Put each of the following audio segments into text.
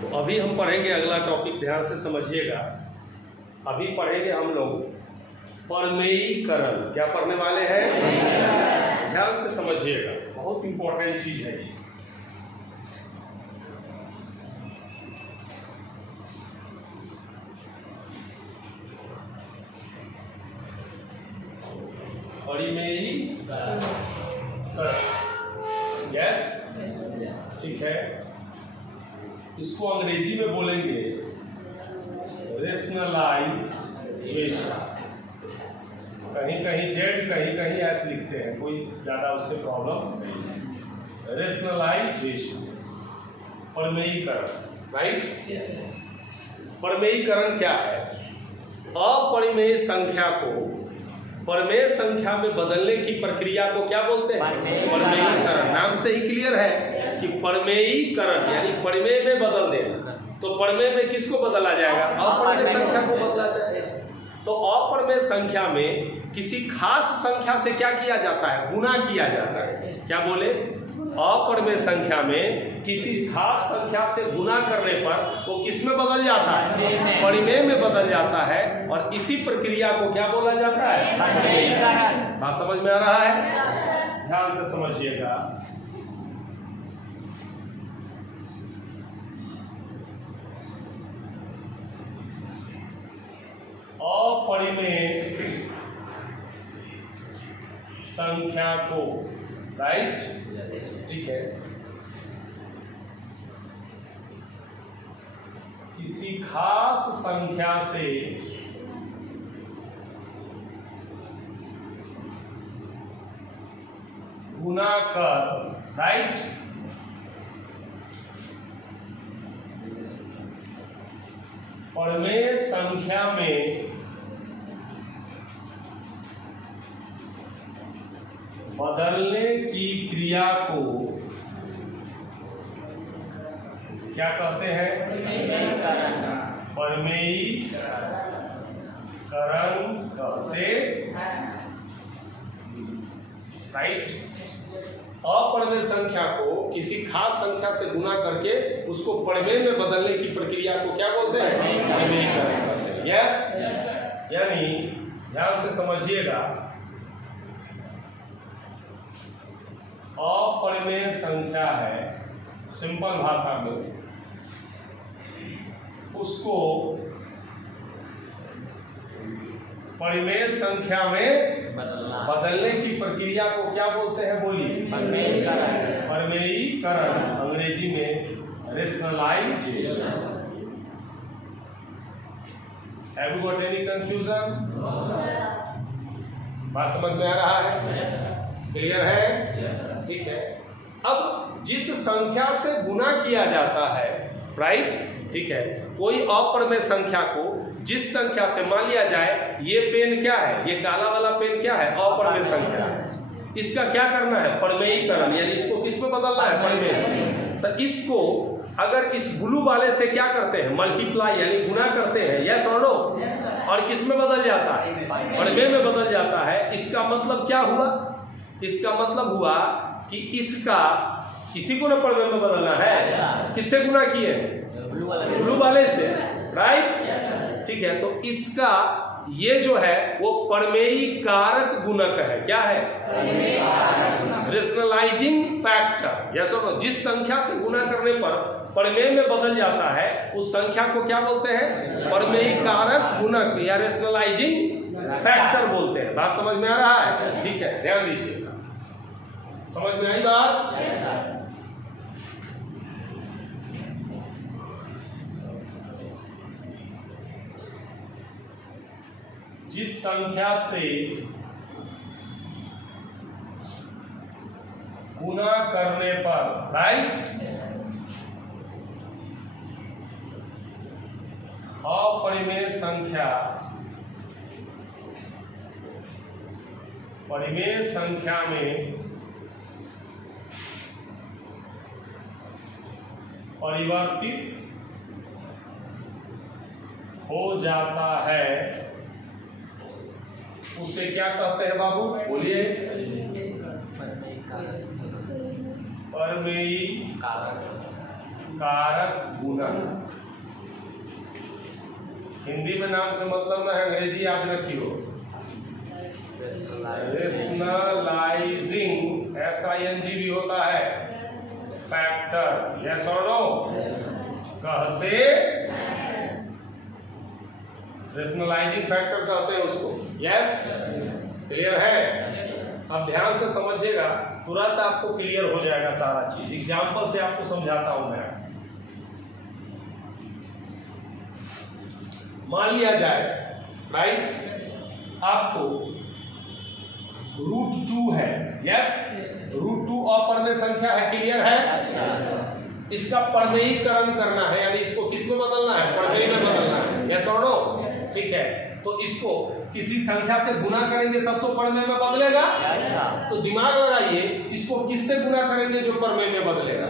तो अभी हम पढ़ेंगे अगला टॉपिक, ध्यान से समझिएगा। अभी पढ़ेंगे हम लोग परमेयीकरण। क्या पढ़ने वाले हैं? ध्यान से समझिएगा, बहुत इंपॉर्टेंट चीज है ये। परमेयीकरण, यस, ठीक है। इसको अंग्रेजी में बोलेंगे रेशनलाइजेशन। कहीं कहीं जेड, कहीं कहीं एस लिखते हैं, कोई ज़्यादा उससे प्रॉब्लम नहीं। Rationalisation, परमेयीकरण, right. परमेयीकरण क्या है? अपरिमेय संख्या को परमेय संख्या में बदलने की प्रक्रिया को क्या बोलते हैं? परमेयीकरण। नाम से ही क्लियर है कि परमेयीकरण यानी परमेय में बदल देना। तो परमेय में किसको बदला जाएगा? अपरिमेय संख्या को बदला जाएगा। तो अपरिमेय संख्या में किसी खास संख्या से क्या किया जाता है? गुना किया जाता है। क्या बोले? अपरिमेय संख्या में किसी खास संख्या से गुना करने पर वो किस में बदल जाता है? परिमेय में बदल जाता है। और इसी प्रक्रिया को क्या बोला जाता है? परमेयीकरण। बात समझ में आ रहा है? ध्यान से समझिएगा। अपरिमेय संख्या को, राइट, ठीक है, किसी खास संख्या से गुना कर, राइट, परमेय संख्या में बदलने की क्रिया को क्या कहते हैं? परमेयीकरण कहते हैं, राइट। अपरिमेय संख्या को किसी खास संख्या से गुना करके उसको परमेय में बदलने की प्रक्रिया को क्या बोलते हैं? परमेयीकरण कहते हैं। यस, यानी ध्यान से समझिएगा, अपरिमेय संख्या है, सिंपल भाषा में उसको परिमेय संख्या में बदलने की प्रक्रिया को क्या बोलते हैं? बोलिए। परमेयीकरण। परमेयीकरण, अंग्रेजी में rationalisation. Have you got any confusion? बात समझ में आ रहा है? क्लियर है? ठीक है। अब जिस संख्या से गुना किया जाता है, राइट, ठीक है, कोई अपरिमेय संख्या को जिस संख्या से, मान लिया जाए ये पेन क्या है? ये काला वाला पेन क्या है? अपरिमेय संख्या है। इसका क्या करना है? परमेयीकरण, यानी इसको किस में बदलना है? परमेय। तो इसको अगर इस ब्लू वाले से क्या करते हैं? मल्टीप्लाई यानी गुना करते हैं, यस और नो, और किस में बदल जाता है? परमेय में बदल जाता है। इसका मतलब क्या हुआ? इसका मतलब हुआ कि इसका किसी को ना परमेय में बदलना है। किससे गुना किए? ब्लू वाले से, राइट, ठीक है। तो इसका ये जो है वो परमेयीकारक गुणक है। क्या है? रेशनलाइजिंग फैक्टर, यस और नो। जिस संख्या से गुना करने पर परमेय में बदल जाता है उस संख्या को क्या बोलते हैं? परमेयीकारक गुणक या रेशनलाइजिंग फैक्टर बोलते हैं। बात समझ में आ रहा है? ठीक है, ध्यान दीजिए। समझ में आई बात? जिस संख्या से गुना करने पर, राइट, अपरिमेय संख्या परिमेय संख्या में परिवर्तित हो जाता है उसे क्या कहते हैं बाबू? बोलिए। परमेयीकारक कारक गुणक। हिंदी में नाम से मतलब ना है, अंग्रेजी याद रखियो। रेशनलाइजिंग SING भी होता है फैक्टर, यस और नो कहते, रेशनलाइजिंग फैक्टर कहते हैं उसको, यस क्लियर है। अब ध्यान से समझिएगा, तुरंत आपको क्लियर हो जाएगा सारा चीज। एग्जाम्पल से आपको समझाता हूं मैं। मान लिया जाए राइट, आपको √2 है, यस √2 अपरमेय संख्या है, क्लियर है। इसका परमेयीकरण करना है, यानी इसको किस में बदलना है, परमेय में बदलना है, यस और नो, ठीक है। तो इसको किसी संख्या से गुना करेंगे तब तो परमेय में बदलेगा। तो दिमाग लगाइए, इसको किससे गुना करेंगे जो परमेय में बदलेगा?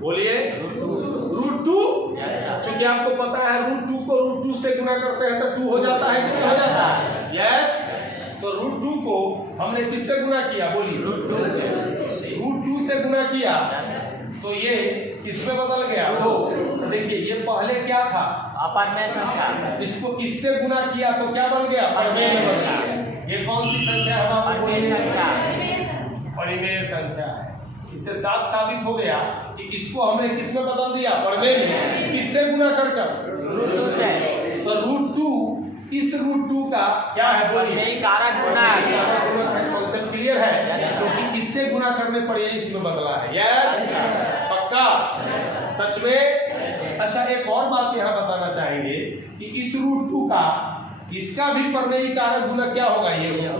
बोलिए √2। क्योंकि आपको पता है √2 को √2 से गुना करते हैं तो 2 हो जाता है, कितना हो जाता है, यस। तो √2 को हमने किससे गुना किया, बोलिए √2 से गुना किया, तो ये किसमें बदल गया, 2। तो देखिए ये पहले क्या था, अपरमेय संख्या, इसको इससे गुना किया तो क्या बन गया, परमेय में बन गया। ये कौन सी संख्या है, परिमेय संख्या है। इससे साफ साबित हो गया कि इसको हमने किस में बदल दिया, परमेय में, किससे गुना कर √2 से। तो √2 इस √2 का क्या है, बोलिए कारक गुणक। कॉन्सेप्ट क्लियर है, क्योंकि इससे गुना करने पर ये इसमें बदला है, यस पक्का, सच में। अच्छा एक और बात यहाँ बताना चाहेंगे कि इस √2 का इसका भी परमेयी कारक गुणक क्या होगा, ये होगा।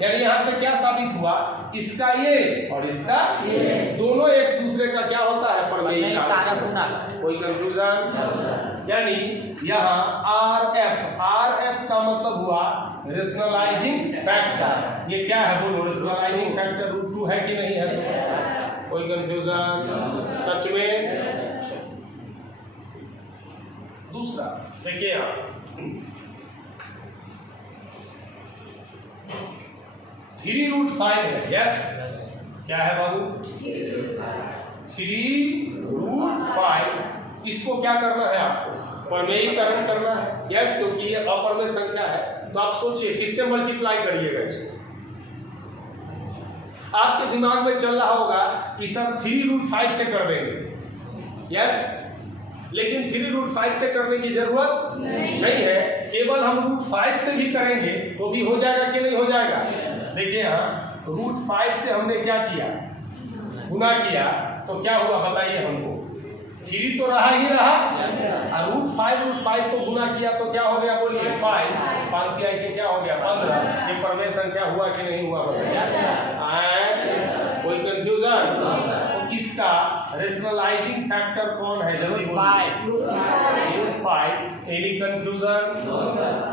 यानी यहाँ से क्या साबित हुआ, इसका ये और इसका ये दोनों एक दूसरे का क्या होता है, परमेयी कारक गुणक। कोई कंफ्यूजन? यानी यहाँ RF का मतलब हुआ रेशनलाइजिंग फैक्टर। ये क्या है, बोलो रेशनलाइजिंग फैक्टर √2 है कि नहीं है? कोई कंफ्यूजन? सच में। दूसरा देखिए यहाँ 3√5 है, यस क्या है बाबू, 3√5। इसको क्या करना है, आपको परमेयीकरण करना है, यस क्योंकि ये अपरमेय संख्या है। तो आप सोचिए किससे मल्टीप्लाई करिएगा इसको। आपके दिमाग में चल रहा होगा कि सर 3√5 से कर देंगे, यस, लेकिन 3√5 से करने की जरूरत नहीं है। केवल हम √5 से भी करेंगे तो भी हो जाएगा कि नहीं हो जाएगा। देखिए यहाँ √5 से हमने क्या किया, गुना किया, तो क्या हुआ बताइए हमको, 3 तो रहा ही रहा, और √5 को गुना किया तो क्या हो गया, बोलिए 5, 5 के क्या हो गया 15। ये परमेय संख्या हुआ कि नहीं हुआ बताइए। कोई कंफ्यूजन? तो इसका रेशनलाइजिंग फैक्टर कौन है, जल्दी √5। Any confusion?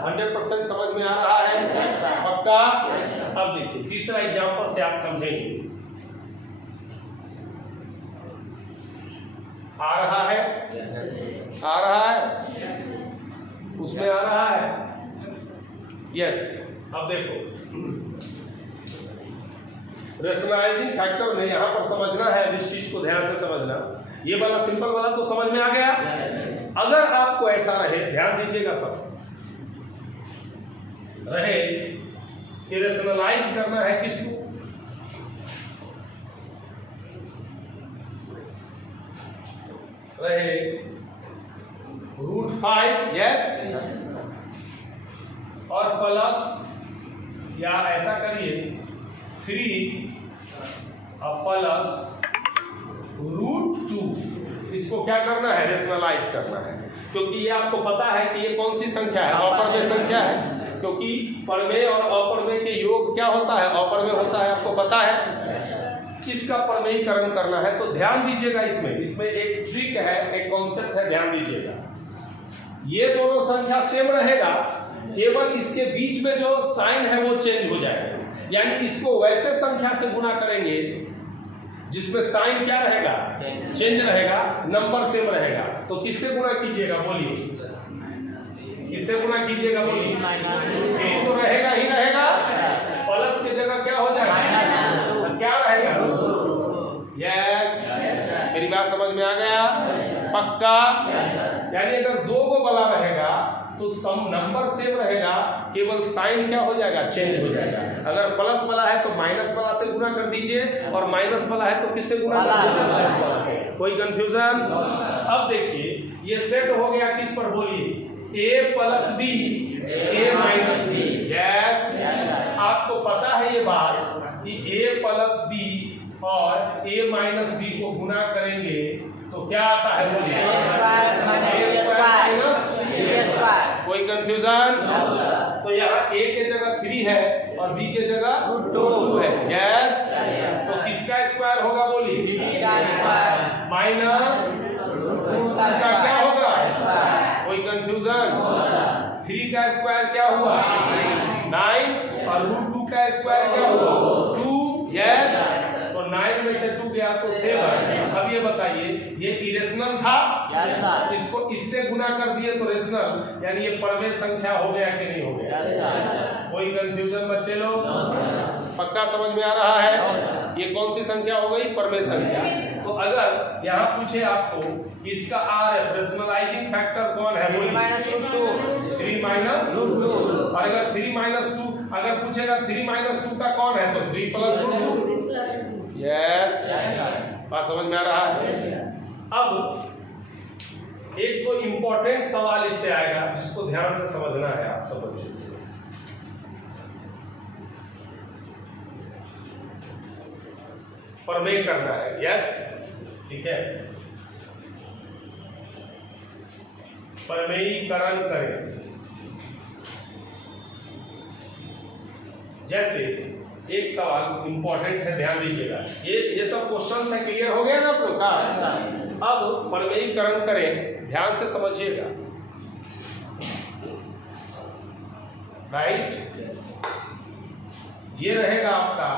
100% समझ में आ रहा है, पक्का। अब देखिए तीसरा एग्जांपल से आप समझेंगे। आ रहा है, आ रहा है, उसमें आ रहा है, यस। अब देखो रेशनलाइजिंग फैक्टर में यहाँ पर समझना है, इस चीज को ध्यान से समझना। ये वाला सिंपल वाला तो समझ में आ गया। अगर आपको ऐसा रहे, ध्यान दीजिएगा सब, रहे कि रेशनलाइज करना है किसको, रहे √5, यस, और प्लस, या ऐसा करिए 3 प्लस √2। इसको क्या करना है, रेशनलाइज करना है, क्योंकि ये आपको पता है कि ये कौन सी संख्या है, अपरमेय संख्या है। क्योंकि परमेय और अपरमेय के योग क्या होता है, अपरमेय होता है, आपको पता है। इसका परमेयीकरण करना है, तो ध्यान दीजिएगा इसमें एक ट्रिक है, एक कॉन्सेप्ट है, ध्यान दीजिएगा। ये दोनों संख्या सेम रहेगा, केवल इसके बीच में जो साइन है वो चेंज हो जाएगा। यानी इसको वैसे संख्या से गुना करेंगे जिसमें साइन क्या रहेगा, चेंज रहेगा, नंबर सेम रहेगा। तो किससे गुना कीजिएगा, बोलिए किससे गुना कीजिएगा, बोलिए। ये तो रहेगा ही रहेगा, प्लस की जगह क्या हो जाएगा, क्या रहेगा, यस। मेरी बात समझ समझ में आ गया? पक्का? यानी अगर 2 को बला रहेगा तो सम नंबर सेम रहेगा, केवल साइन क्या हो जाएगा, चेंज हो जाएगा। अगर प्लस वाला है तो माइनस वाला से गुना कर दीजिए, और माइनस वाला है तो किससे गुना कर दीजिए। कोई कंफ्यूजन? अब देखिए ये सेट हो गया किस पर, बोलिए? a plus b, a minus b. Yes, आपको पता है ये बात कि a प्लस बी और a माइनस बी को गुना करेंगे तो क्या आता है, बोलिए? कोई कंफ्यूजन? तो यहाँ a के जगह 3 है और b के जगह 2 है। यस, तो किसका स्क्वायर होगा, बोलिए? माइनस का क्या होगा? कोई कंफ्यूजन? 3 का स्क्वायर क्या हुआ, 9, और √2 का स्क्वायर क्या हुआ, 2। यस, तो 9 में से 2 गया तो 7। अब ये बताइए ये इरेशनल था, इसको इससे गुना कर दिए तो रेशनल, यानी ये परमेय संख्या हो गया कि नहीं हो गया? कोई कंफ्यूजन बच्चे लोग? पक्का समझ में आ रहा है? ये कौन सी संख्या हो गई, परमेय संख्या। तो अगर यहाँ पूछे आपको कि इसका RF रेशनलाइजिंग फैक्टर कौन है, बोलिए? 3 माइनस 2। और अगर 3 माइनस 2 अगर पूछेगा 3 माइनस 2 का कौन है, तो 3 प्लस 2। यस, बात समझ में आ रहा है? अब एक तो इंपॉर्टेंट सवाल इससे आएगा जिसको ध्यान से समझना है आप सब बच्चों को। परमेय करना है। यस, ठीक है, परमेयीकरण करें। जैसे एक सवाल इंपॉर्टेंट है, ध्यान दीजिएगा। ये सब क्वेश्चन है, क्लियर हो गया ना आप लोग का? अब परमेयीकरण करें, ध्यान से समझिएगा। राइट, ये रहेगा आपका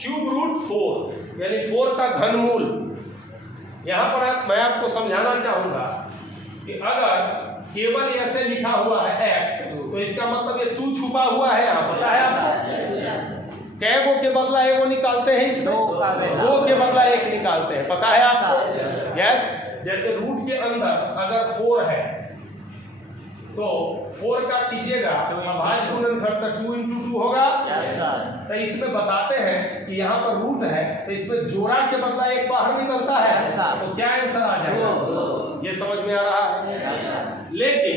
क्यूब रूट 4, यानी 4 का घनमूल। यहां पर मैं आपको समझाना चाहूंगा कि अगर केवल ऐसे लिखा हुआ है x, तो इसका मतलब ये 2 छुपा हुआ है यहाँ, पता है आपको? कै गो के बदला एगो निकालते हैं इसमें, 2 के बदला 1 निकालते हैं, पता है आपको? यस, जैसे रूट के अंदर अगर 4 है तो 4 का कीजिएगा अभाज्य गुणनफल 2 × 2 होगा। तो इसमें बताते हैं कि यहाँ पर रूट है तो इसमें जोड़ा के बदला 1 बाहर निकलता है, तो क्या आंसर आ जाएगा? ये समझ में आ रहा है? लेकिन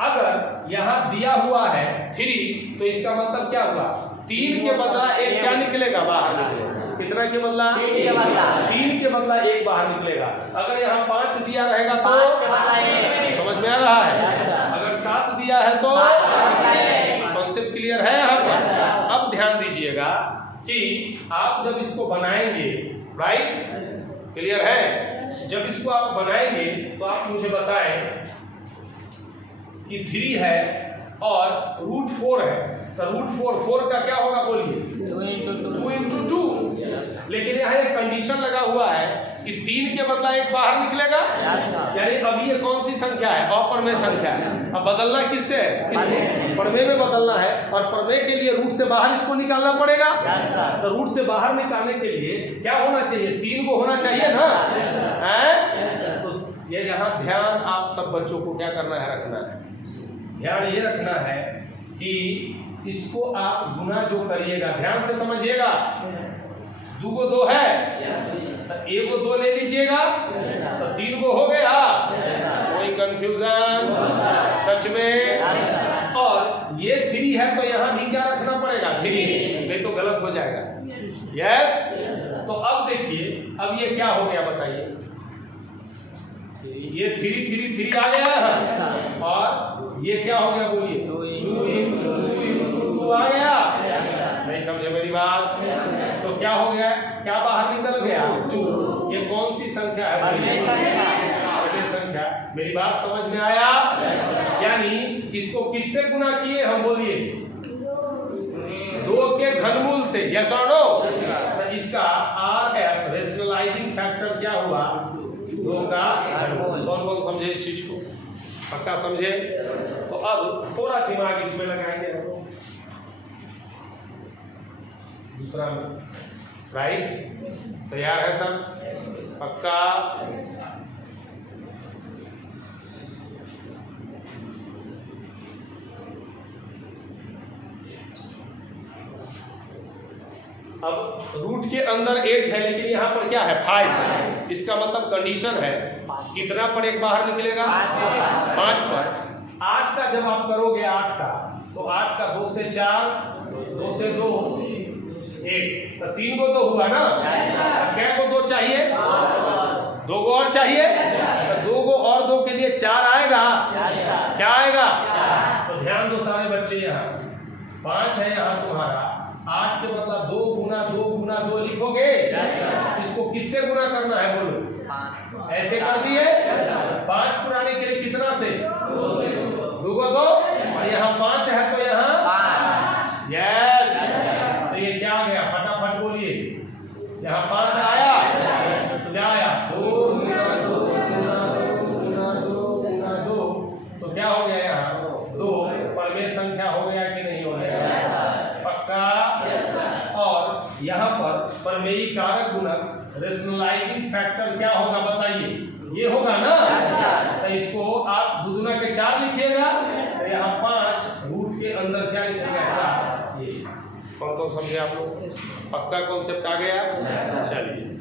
अगर यहाँ दिया हुआ है 3, तो इसका मतलब क्या हुआ, 3 के बदला 1 क्या निकलेगा, बाहर निकलेगा। कितना के बदला? 3 के बदला 1 बाहर निकलेगा। अगर यहाँ 5 दिया रहेगा तो समझ में आ रहा है? अगर 7 दिया है तो कॉन्सेप्ट क्लियर है यहाँ पर? अब ध्यान दीजिएगा कि आप जब इसको बनाएंगे, राइट, क्लियर है? जब इसको आप बनाएंगे तो आप मुझे बताएं कि 3 है और √4 है, तो √4 का क्या होगा, बोलिए? 2 × 2। लेकिन यहाँ एक कंडीशन लगा हुआ है कि 3 के बदला 1 बाहर निकलेगा, यानी अभी ये कौन सी संख्या है, अपरमेय संख्या है। अब बदलना किससे है, परमेय में बदलना है, और परमेय के लिए रूट से बाहर इसको निकालना पड़ेगा। तो रूट से बाहर निकालने के लिए क्या होना चाहिए, 3 को होना चाहिए ना, है? तो ये यहाँ ध्यान आप सब बच्चों को क्या करना है, रखना है। ध्यान ये रखना है कि इसको आप गुना जो करिएगा, ध्यान से समझिएगा। 2 को 2 है तो 1 को 2 ले लीजिएगा, तो 3 को हो गया। कोई कंफ्यूजन? सच में? और ये 3 है तो यहाँ भी क्या रखना पड़ेगा, 3, नहीं तो गलत हो जाएगा। यस, तो अब देखिए, अब ये क्या हो गया बताइए, ये 3 आ गया है, और ये क्या हो गया, बोलिए? 2 × 2 आ गया। नहीं समझे मेरी बात? तो क्या हो गया, क्या बाहर निकल गया, 2। ये कौन सी संख्या है, परमेय संख्या। मेरी बात समझ में आया? यानी इसको किससे गुना किए हम, बोलिए? 2 के घनमूल से। यस और नो? इसका RF रेशनलाइजिंग फैक्टर क्या हुआ, 2 का घनमूल। कौन कौन समझे इस चीज को, पक्का समझे? तो अब थोड़ा दिमाग इसमें लगाएंगे, दूसरा में राइट? तैयार है सब? पक्का? अब रूट के अंदर 8 है लेकिन यहाँ पर क्या है 5। इसका मतलब कंडीशन है कितना पर एक बाहर निकलेगा 5 पर। 8 का जब आप करोगे 8 का तो 8 का 2 से 4, 2 से 2 1, तो 3 को 2 हुआ ना। क्या को 2 चाहिए? 2 को और चाहिए, तो 2 को और 2 के लिए 4 आएगा। क्या आएगा? तो ध्यान दो सारे बच्चे, यहाँ 5 है यहाँ तुम्हारा। 8 के मतलब 2 गुना 2 गुना 2 लिखोगे। इसको किससे गुना करना है बोलो? ऐसे कर दिए। 5 पुराने के लिए कितना से? 2 को 2, और यहाँ 5 है तो यहाँ 5। यस, तो ये क्या आ गया? फटाफट बोलिए। यहाँ 5 आया तो क्या आया? 2 गुना 2 गुना 2 गुना 2 गुना 2, तो क्या हो गया? यहाँ 2 परमेय संख्या हो गया कि नहीं हो गया? पक्का? और यहाँ पर परमेयी कारक गुणक रेशनलाइजिंग फैक्टर क्या होगा बताइए? ये होगा ना। तो इसको आप दुगुना के 4 लिखिएगा, तो यहाँ 5 रूट के अंदर क्या लिखिएगा? 4। ये कौन कौन समझे आप लोग? पक्का कॉन्सेप्ट आ गया? चलिए।